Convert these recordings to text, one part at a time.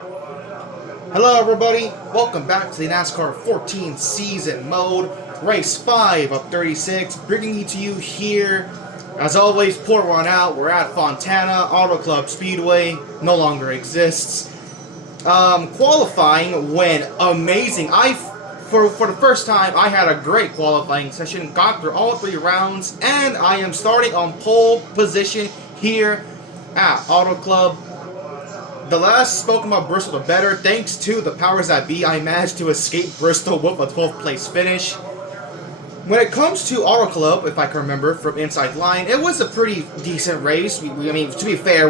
Hello everybody, welcome back to the NASCAR 14 season mode, race 5 of 36, bringing it to you here. As always, pour one out, we're at Fontana, Auto Club Speedway, no longer exists. Qualifying went amazing. For the first time, I had a great qualifying session, got through all 3 rounds, and I am starting on pole position here at Auto Club. The less spoken about Bristol, the better. Thanks to the powers that be, I managed to escape Bristol with a 12th place finish. When it comes to Auto Club, if I can remember from inside line, it was a pretty decent race. I mean, to be fair,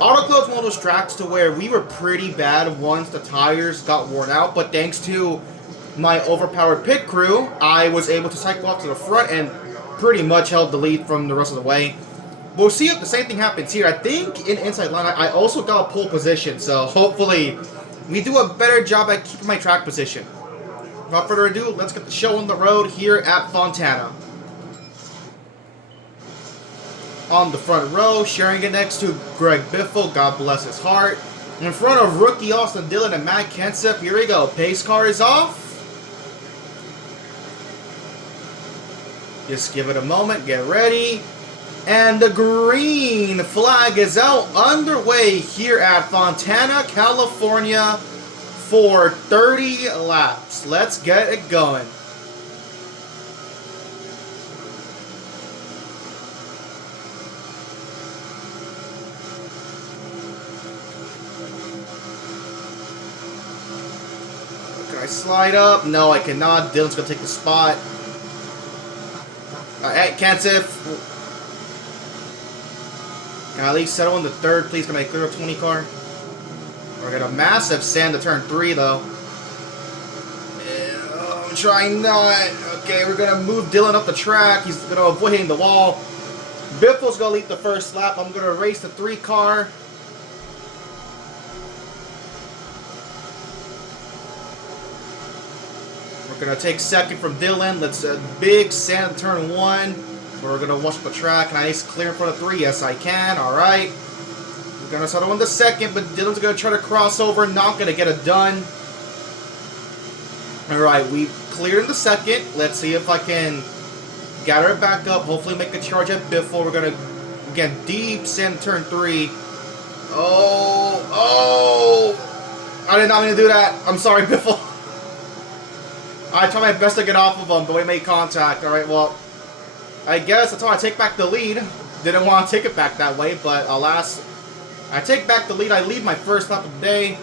Auto Club's one of those tracks to where we were pretty bad once the tires got worn out, but thanks to my overpowered pit crew, I was able to cycle off to the front and pretty much held the lead from the rest of the way. We'll see if the same thing happens here. I think in inside line, I also got a pole position, so hopefully we do a better job at keeping my track position. Without further ado, let's get the show on the road here at Fontana. On the front row, sharing it next to Greg Biffle, God bless his heart. In front of rookie Austin Dillon and Matt Kenseth, here we go. Pace car is off. Just give it a moment, get ready. And the green flag is out underway here at Fontana, California for 30 laps. Let's get it going. Can I slide up? No, I cannot. Dylan's going to take the spot. Hey, Kenseth. Can I at least settle in the third, please? Can I clear a 20 car? We're going to massive sand to turn 3, though. I'm trying not. Okay, we're going to move Dylan up the track. He's going to avoid hitting the wall. Biffle's going to lead the first lap. I'm going to race the 3 car. We're going to take second from Dylan. Let's big sand turn 1. We're going to watch the track. Can I clear in front of 3? Yes, I can. Alright. We're going to settle in the second, but Dylan's going to try to cross over. Not going to get it done. Alright, we cleared in the second. Let's see if I can gather it back up. Hopefully make a charge at Biffle. We're going to, again, deep sand turn 3. Oh! I did not mean to do that. I'm sorry, Biffle. I tried my best to get off of him, but we made contact. Alright, well, I guess that's how I take back the lead. Didn't want to take it back that way, but alas, I take back the lead. I lead my first lap of the day.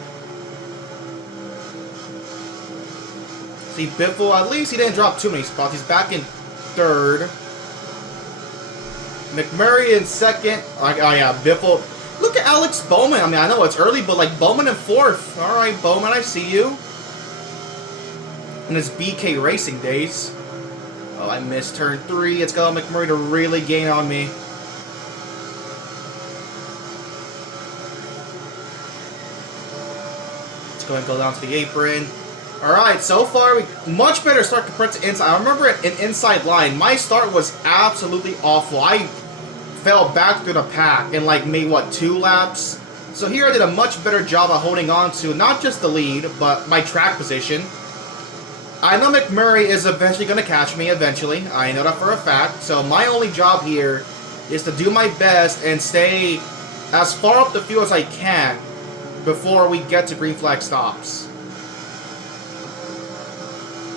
See, Biffle, at least he didn't drop too many spots. He's back in third. McMurray in second. Oh yeah, Biffle. Look at Alex Bowman. I mean, I know it's early, but like Bowman in fourth. All right, Bowman, I see you. In his BK Racing days. Oh, I missed turn 3. It's got McMurray to really gain on me. Let's go and go down to the apron. Alright, so far, much better start compared to inside. I remember in inside line, my start was absolutely awful. I fell back through the pack in like maybe, what, 2 laps? So here I did a much better job of holding on to not just the lead, but my track position. I know McMurray is eventually going to catch me, eventually. I know that for a fact. So my only job here is to do my best and stay as far up the field as I can before we get to green flag stops.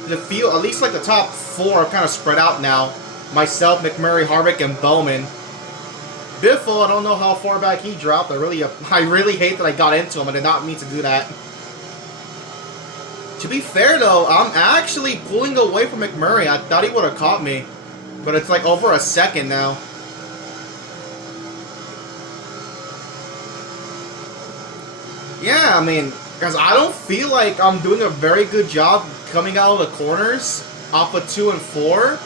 The field, at least like the top 4 are kind of spread out now. Myself, McMurray, Harvick, and Bowman. Biffle, I don't know how far back he dropped. I really hate that I got into him. I did not mean to do that. To be fair, though, I'm actually pulling away from McMurray. I thought he would have caught me. But it's like over a second now. Yeah, I mean, because I don't feel like I'm doing a very good job coming out of the corners off of 2 and 4.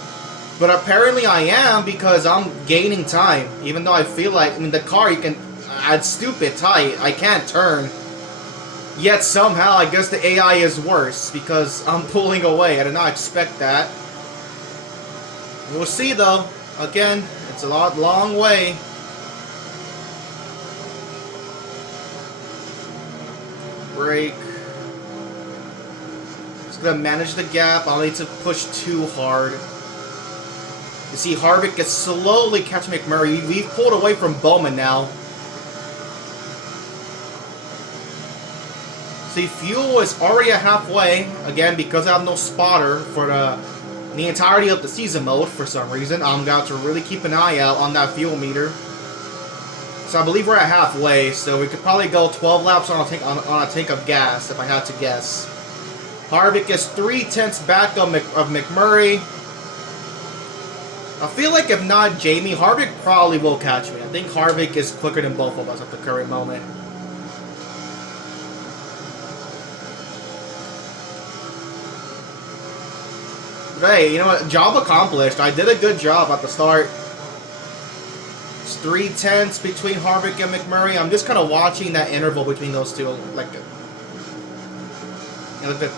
But apparently I am because I'm gaining time. Even though I feel like, I mean, the car, it's stupid tight. I can't turn. Yet somehow, I guess the AI is worse because I'm pulling away. I did not expect that. We'll see, though. Again, it's a long way. brake. Just gonna manage the gap. I'll need to push too hard. You see, Harvick is slowly catching McMurray. We've pulled away from Bowman now. See, fuel is already at halfway. Again, because I have no spotter for the entirety of the season mode for some reason. I'm going to really keep an eye out on that fuel meter. So I believe we're at halfway, so we could probably go 12 laps on a tank of gas, if I had to guess. Harvick is 3/10 back of McMurray. I feel like if not Jamie, Harvick probably will catch me. I think Harvick is quicker than both of us at the current moment. But hey, you know what? Job accomplished. I did a good job at the start. It's 3/10 between Harvick and McMurray. I'm just kind of watching that interval between those two. Like, look at that.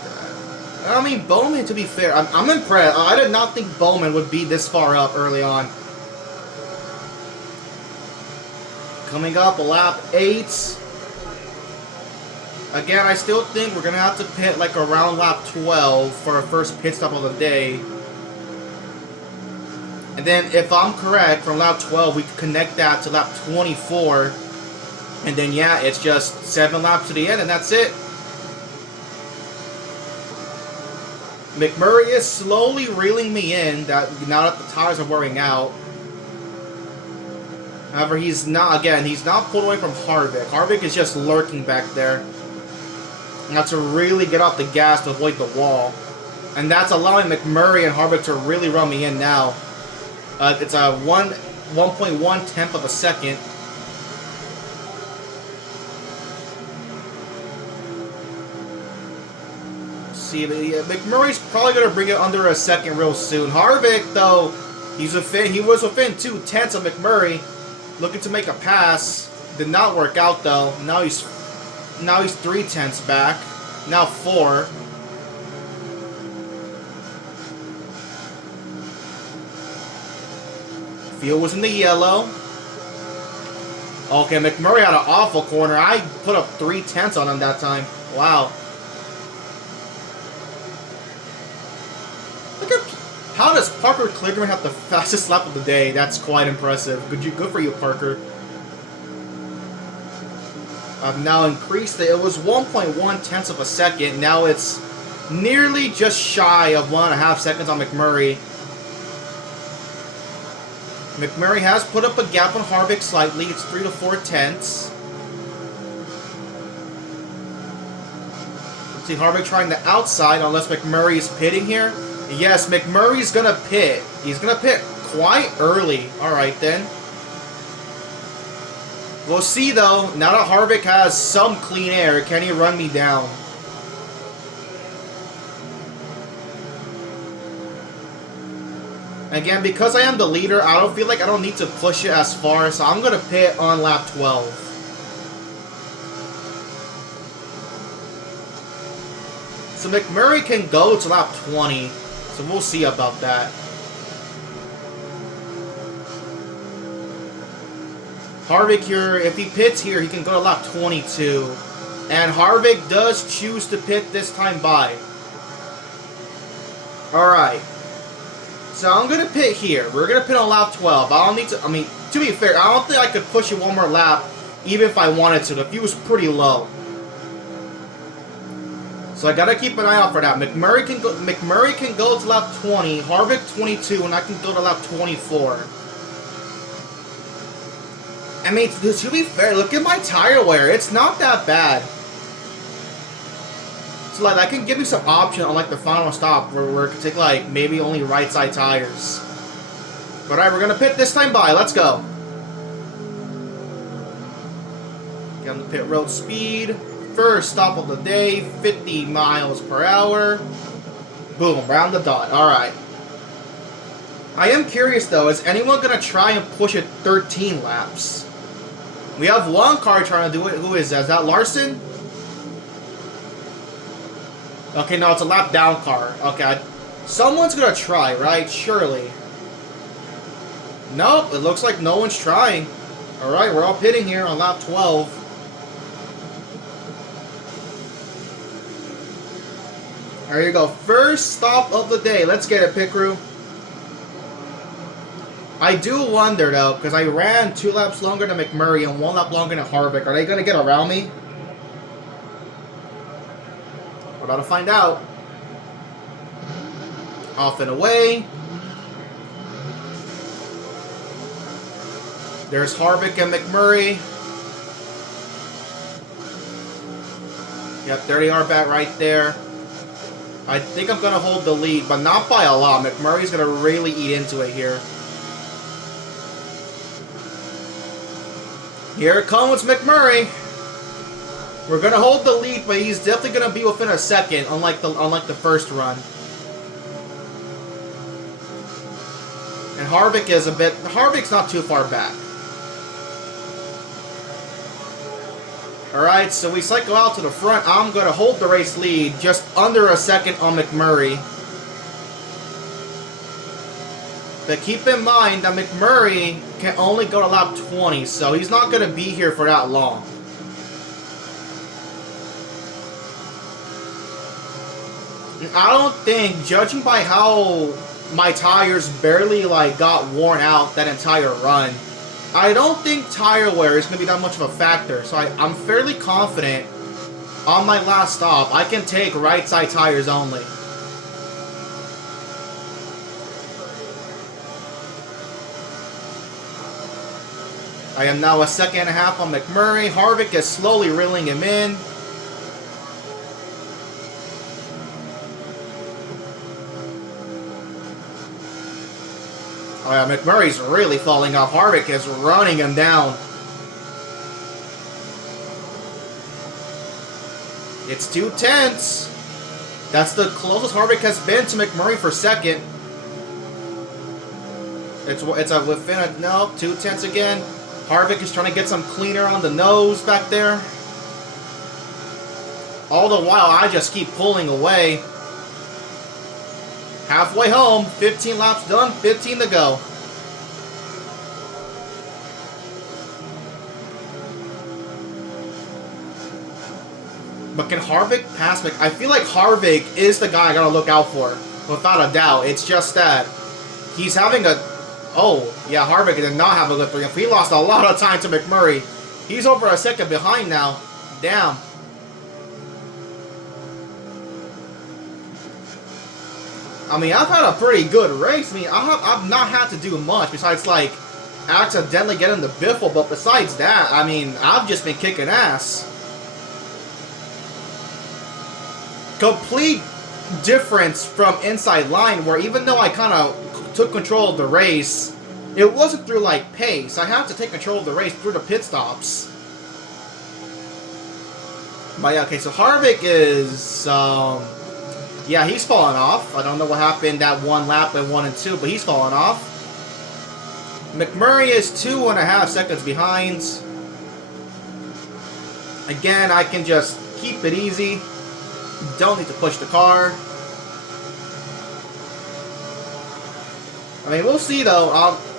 I mean, Bowman, to be fair, I'm impressed. I did not think Bowman would be this far up early on. Coming up, lap 8. Again, I still think we're going to have to pit like around lap 12 for our first pit stop of the day. And then, if I'm correct, from lap 12, we can connect that to lap 24. And then, yeah, it's just 7 laps to the end, and that's it. McMurray is slowly reeling me in now that the tires are wearing out. However, he's not pulled away from Harvick. Harvick is just lurking back there. Not to really get off the gas to avoid the wall. And that's allowing McMurray and Harvick to really run me in now. It's a 1.1 tenth of a second. See, McMurray's probably going to bring it under a second real soon. Harvick, though, he was within 2/10 of McMurray. Looking to make a pass. Did not work out, though. Now he's 3/10 back. Now 4. Fuel was in the yellow. Okay, McMurray had an awful corner. I put up 3/10 on him that time. Wow. Look at how does Parker Kligerman have the fastest lap of the day? That's quite impressive. Good for you, Parker. I've now increased it. It was 1.1 tenths of a second. Now it's nearly just shy of 1.5 seconds on McMurray. McMurray has put up a gap on Harvick slightly. It's 3 to 4 tenths. Let's see, Harvick trying the outside unless McMurray is pitting here. Yes, McMurray's going to pit. He's going to pit quite early. All right, then. We'll see, though. Now that Harvick has some clean air, can he run me down? Again, because I am the leader, I don't feel like I don't need to push it as far, so I'm going to pit on lap 12. So McMurray can go to lap 20, so we'll see about that. Harvick here, if he pits here, he can go to lap 22. And Harvick does choose to pit this time by. Alright. So I'm going to pit here. We're going to pit on lap 12. I don't need to, to be fair, I don't think I could push it one more lap, even if I wanted to. The fuel's pretty low. So I got to keep an eye out for that. McMurray can go to lap 20, Harvick 22, and I can go to lap 24. I mean, to be fair, look at my tire wear. It's not that bad. So, like, that can give me some option on, like, the final stop where it can take, like, maybe only right side tires. But, alright, we're going to pit this time by. Let's go. Get on the pit road speed. First stop of the day, 50 miles per hour. Boom, round the dot. Alright. I am curious, though. Is anyone going to try and push it 13 laps? We have one car trying to do it. Who is that? Is that Larson? Okay, no, it's a lap down car. Okay, someone's going to try, right? Surely. Nope, it looks like no one's trying. Alright, we're all pitting here on lap 12. There you go. First stop of the day. Let's get it, pit crew. I do wonder, though, because I ran 2 laps longer than McMurray and 1 lap longer than Harvick. Are they going to get around me? We're about to find out. Off and away. There's Harvick and McMurray. Yep, there they are back right there. I think I'm going to hold the lead, but not by a lot. McMurray's going to really eat into it here. Here comes McMurray. We're going to hold the lead, but he's definitely going to be within a second, unlike the first run. And Harvick's not too far back. Alright, so we cycle out to the front. I'm going to hold the race lead, just under a second on McMurray. But keep in mind that McMurray can only go to lap 20, so he's not going to be here for that long. I don't think, judging by how my tires barely got worn out that entire run, I don't think tire wear is going to be that much of a factor. So I'm fairly confident on my last stop I can take right side tires only. I am now a second and a half on McMurray. Harvick is slowly reeling him in. Oh yeah, McMurray's really falling off. Harvick is running him down. It's 2/10. That's the closest Harvick has been to McMurray for second. It's within a, no, 2/10 again. Harvick is trying to get some cleaner on the nose back there. All the while, I just keep pulling away. Halfway home, 15 laps done, 15 to go. But can Harvick pass me? I feel like Harvick is the guy I gotta look out for, without a doubt. It's just that he's having a... Oh, yeah, Harvick did not have a good 3. He lost a lot of time to McMurray. He's over a second behind now. Damn. I mean, I've had a pretty good race. I mean, I've not had to do much besides, accidentally getting the biffle. But besides that, I mean, I've just been kicking ass. Complete difference from inside line, where even though I kind of took control of the race, it wasn't through, pace. I had to take control of the race through the pit stops. But yeah, okay, so Harvick is... yeah, he's falling off. I don't know what happened that one lap at 1 and 2, but he's falling off. McMurray is 2.5 seconds behind. Again, I can just keep it easy. Don't need to push the car. I mean, we'll see though.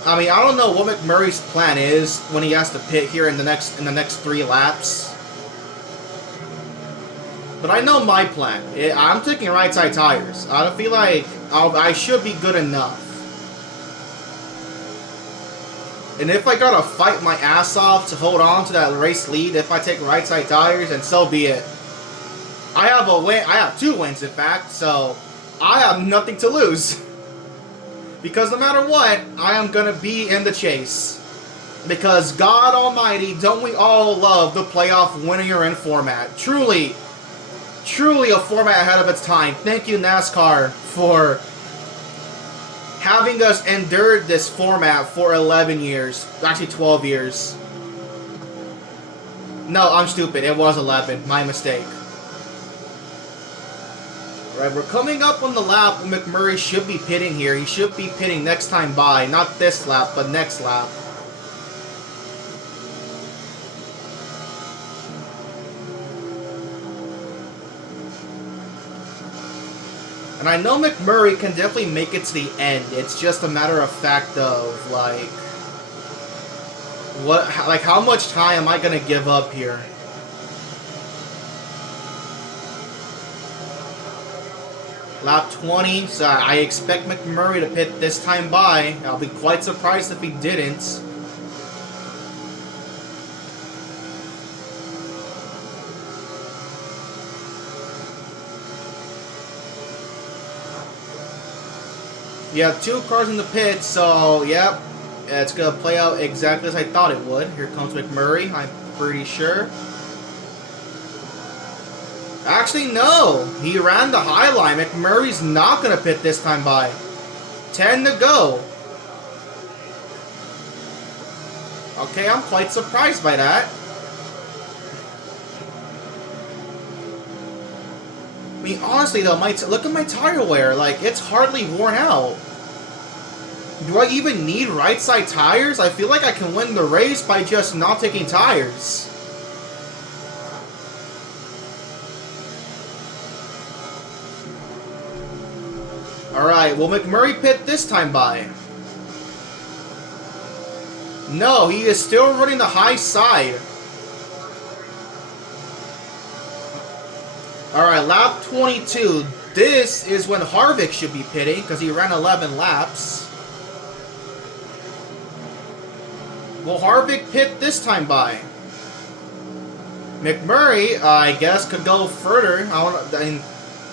I mean, I don't know what McMurray's plan is when he has to pit here in the next 3 laps. But I know my plan. I'm taking right side tires. I feel like I should be good enough. And if I gotta fight my ass off to hold on to that race lead, if I take right side tires, then so be it. I have a win. I have 2 wins, in fact, so I have nothing to lose. Because no matter what, I am gonna be in the chase. Because God Almighty, don't we all love the playoff winner-in format? Truly a format ahead of its time. Thank you, NASCAR, for having us endure this format for 11 years. Actually, 12 years. No, I'm stupid. It was 11. My mistake. Alright, we're coming up on the lap when McMurray should be pitting here. He should be pitting next time by. Not this lap, but next lap. And I know McMurray can definitely make it to the end. It's just a matter of fact of, how much time am I gonna give up here? Lap 20, so I expect McMurray to pit this time by. I'll be quite surprised if he didn't. You have 2 cars in the pit, so yep, it's going to play out exactly as I thought it would. Here comes McMurray, I'm pretty sure. Actually, no. He ran the high line. McMurray's not going to pit this time by. 10 to go. Okay, I'm quite surprised by that. I mean, honestly, though, look at my tire wear. Like, it's hardly worn out. Do I even need right side tires? I feel like I can win the race by just not taking tires. Alright, will McMurray pit this time by? No, he is still running the high side. Alright, lap 22. This is when Harvick should be pitting because he ran 11 laps. Will Harvick pit this time by? McMurray, I guess, could go further.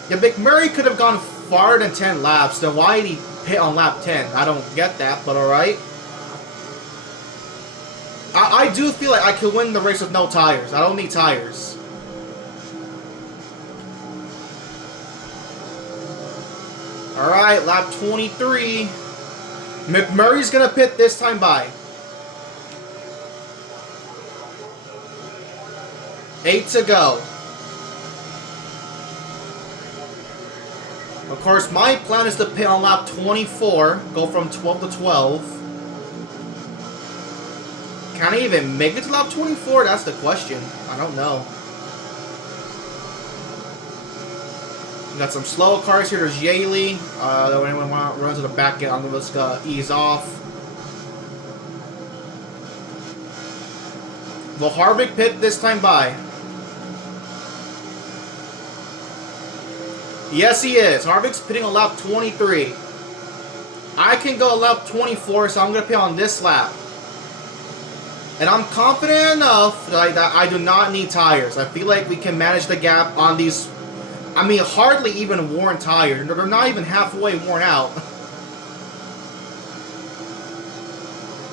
If McMurray could have gone farther than 10 laps, then why did he pit on lap 10? I don't get that, but alright. I do feel like I could win the race with no tires. I don't need tires. Alright, lap 23. McMurray's gonna pit this time by. 8 to go. Of course, my plan is to pit on lap 24, go from 12 to 12. Can I even make it to lap 24? That's the question. I don't know. We got some slow cars here. There's Yaley. When anyone runs to the back end, I'm going to ease off. Will Harvick pit this time by? Yes, he is. Harvick's pitting on lap 23. I can go lap 24, so I'm going to pit on this lap. And I'm confident enough that I do not need tires. I feel like we can manage the gap on these, I mean, hardly even worn tires. They're not even halfway worn out.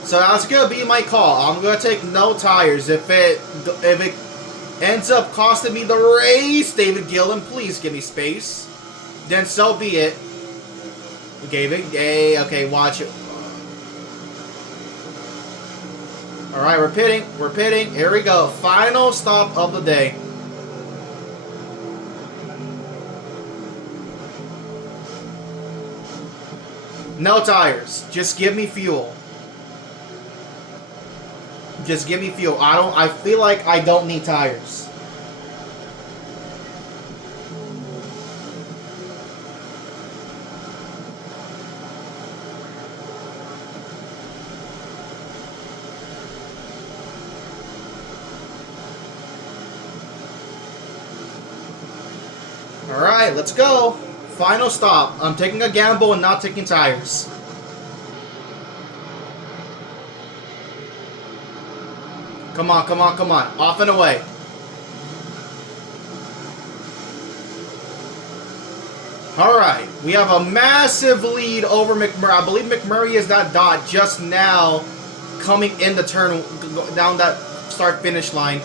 So that's going to be my call. I'm going to take no tires. If it ends up costing me the race, David Gillen, please give me space. Then so be it. We gave it. Yay. Okay, watch it. Alright, we're pitting. We're pitting. Here we go. Final stop of the day. No tires. Just give me fuel. Just give me fuel. I feel like I don't need tires. Alright, let's go. Final stop. I'm taking a gamble and not taking tires. Come on, come on, come on. Off and away. Alright, we have a massive lead over McMurray. I believe McMurray is that dot just now coming in the turn, down that start-finish line.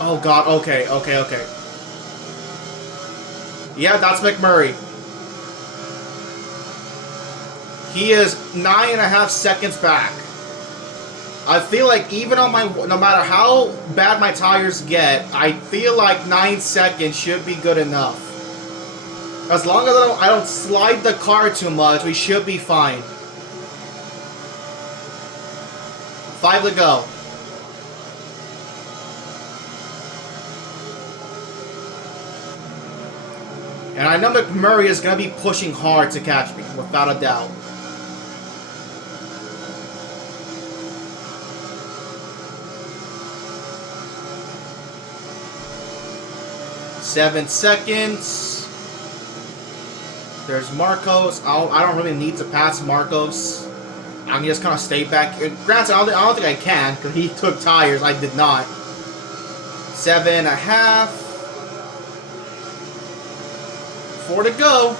Oh god, okay. Yeah, that's McMurray. He is 9.5 seconds back. I feel like even on my, no matter how bad my tires get, I feel like 9 seconds should be good enough. As long as I don't slide the car too much, we should be fine. 5 to go. And I know McMurray is going to be pushing hard to catch me, without a doubt. Seven seconds. There's Marcos. I don't really need to pass Marcos. I can just kind of stay back. Granted, I don't think I can because he took tires. I did not. 7.5. 4 to go.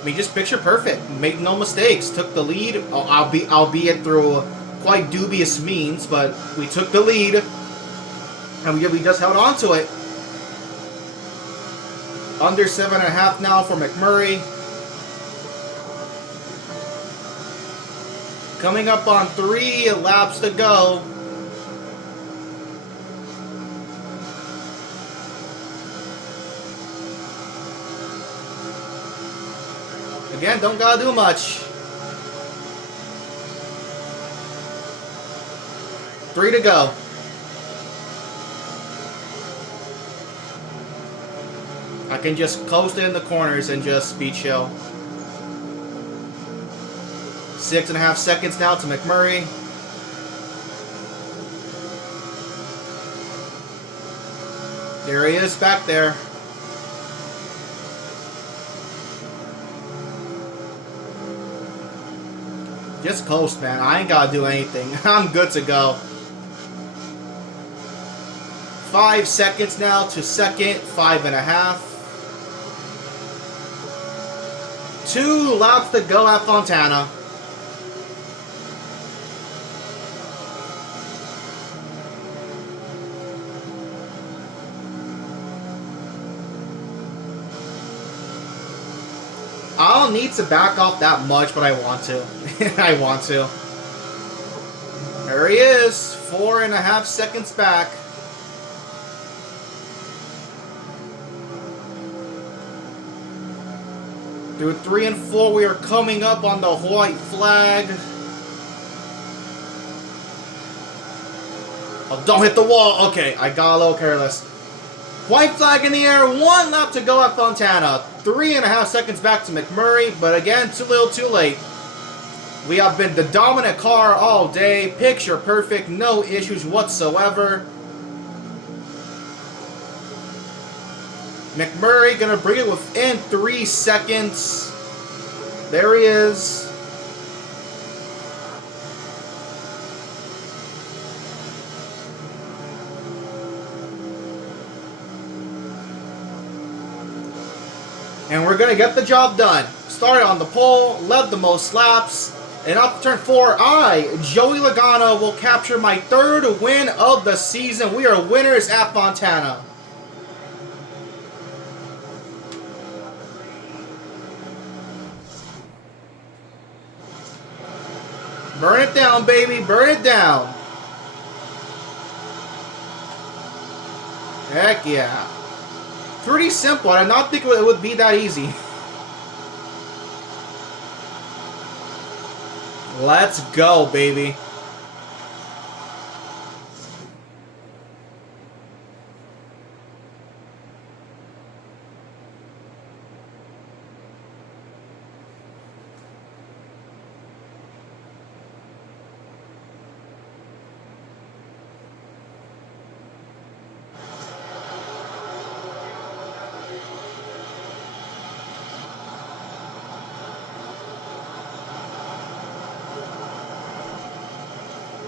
I mean, just picture perfect. Made no mistakes. Took the lead. Albeit through quite dubious means, but we took the lead. And we just held on to it. Under 7.5 now for McMurray. Coming up on 3 laps to go. Again, don't gotta do much. 3 to go. I can just coast it in the corners and just be chill. 6.5 seconds now to McMurray. There he is back there. Just coast, man. I ain't gotta do anything. I'm good to go. 5 seconds now to second. 5.5. 2 laps to go at Fontana. I don't need to back off that much, but I want to. I want to. There he is. 4.5 seconds back. Through 3 and 4, we are coming up on the white flag. Oh, don't hit the wall. Okay, I got a little careless. White flag in the air. 1 lap to go at Fontana. 3.5 seconds back to McMurray, but again, too little, too late. We have been the dominant car all day. Picture perfect. No issues whatsoever. McMurray gonna bring it within 3 seconds. There he is. And we're gonna get the job done. Started on the pole, led the most laps, and up to turn 4, Joey Logano, will capture my 3rd win of the season. We are winners at Fontana. Burn it down, baby. Burn it down. Heck yeah. Pretty simple. I did not think it would be that easy. Let's go, baby.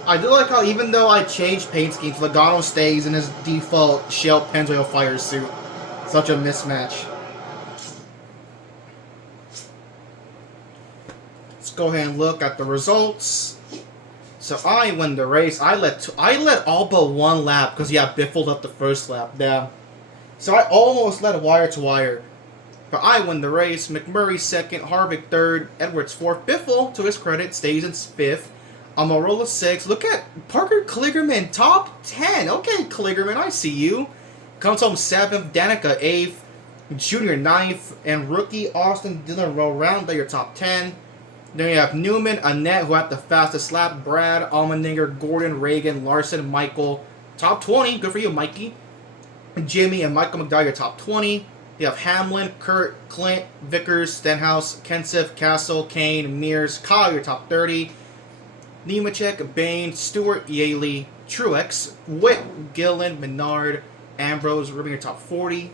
I do like how even though I changed paint schemes, Logano stays in his default shell Pennzoil Fire suit. Such a mismatch. Let's go ahead and look at the results. So I win the race. I led all but 1 lap because Biffled up the first lap. Yeah. So I almost led wire to wire. But I win the race. McMurray 2nd, Harvick 3rd, Edwards 4th. Biffle, to his credit, stays in 5th. Amarola 6th. Look at Parker Kligerman, top 10. Okay, Kligerman, I see you. Comes home 7th. Danica 8th. Junior 9th. And rookie Austin Dillon roll round by your top 10. Then you have Newman, Annette, who had the fastest lap. Brad, Allmendinger, Gordon, Reagan, Larson, Michael. Top 20. Good for you, Mikey. Jimmy and Michael McDowell, your top 20. You have Hamlin, Kurt, Clint, Vickers, Stenhouse, Kenseth, Castle, Kane, Mears, Kyle, your top 30. Nemechek, Bain, Stewart, Yaley, Truex, Witt, Gillen, Menard, Ambrose, ripping your top 40.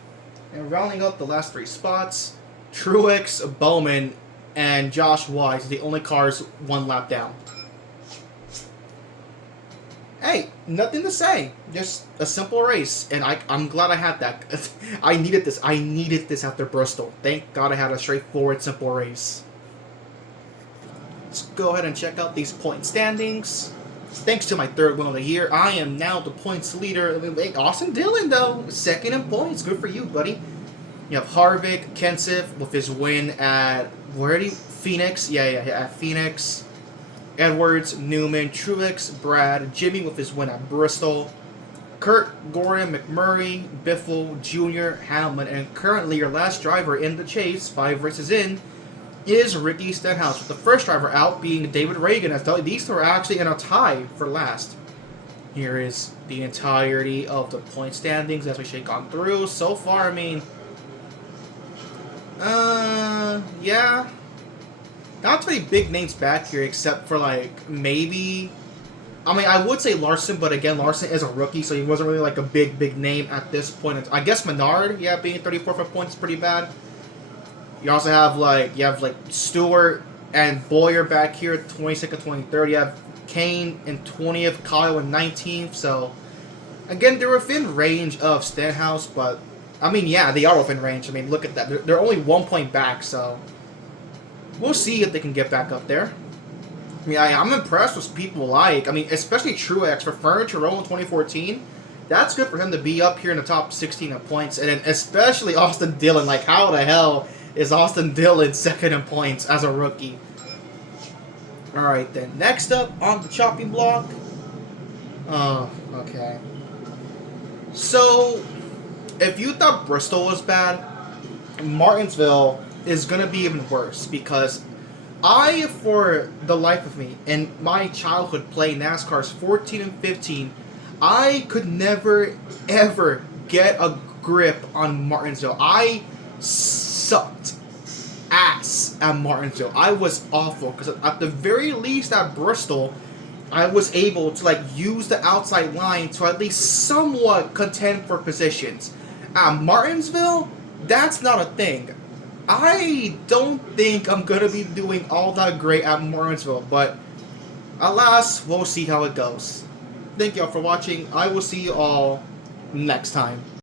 And rounding up the last 3 spots, Truex, Bowman, and Josh Wise, the only cars 1 lap down. Hey, nothing to say. Just a simple race, and I'm glad I had that. I needed this. I needed this after Bristol. Thank God I had a straightforward, simple race. Let's go ahead and check out these point standings. Thanks to my 3rd win of the year, I am now the points leader. Austin Dillon, though, 2nd in points. Good for you, buddy. You have Harvick, Kenseth with his win at, where did he? Phoenix. Yeah, at Phoenix. Edwards, Newman, Truex, Brad, Jimmie with his win at Bristol, Kurt, Gordon, McMurray, Biffle, Jr., Hamlin, and currently your last driver in the chase, 5 races in, is Ricky Stenhouse, with the first driver out being David Reagan, as these two are actually in a tie for last. Here is the entirety of the point standings as we shake on through. So far, I mean, yeah. Not too many big names back here, except for, like, maybe... I mean, I would say Larson, but again, Larson is a rookie, so he wasn't really, like, a big name at this point. I guess Menard, yeah, being 34th points is pretty bad. You also have, like, Stewart and Boyer back here, 22nd, 23rd. You have Kane in 20th, Kyle in 19th, so... Again, they're within range of Stenhouse, but... I mean, yeah, they are within range. I mean, look at that. They're only 1 point back, so... We'll see if they can get back up there. I mean, I'm impressed with people like, I mean, especially Truex for Furniture Row in 2014. That's good for him to be up here in the top 16 of points. And then especially Austin Dillon. Like, how the hell is Austin Dillon 2nd in points as a rookie? Alright then. Next up on the choppy block. Oh, okay. So, if you thought Bristol was bad, Martinsville is going to be even worse, because for the life of me, in my childhood playing NASCARs 14 and 15, I could never, ever get a grip on Martinsville. I sucked ass at Martinsville. I was awful, because at the very least at Bristol, I was able to, like, use the outside line to at least somewhat contend for positions. At Martinsville, that's not a thing. I don't think I'm going to be doing all that great at Martinsville, but alas, we'll see how it goes. Thank you all for watching. I will see you all next time.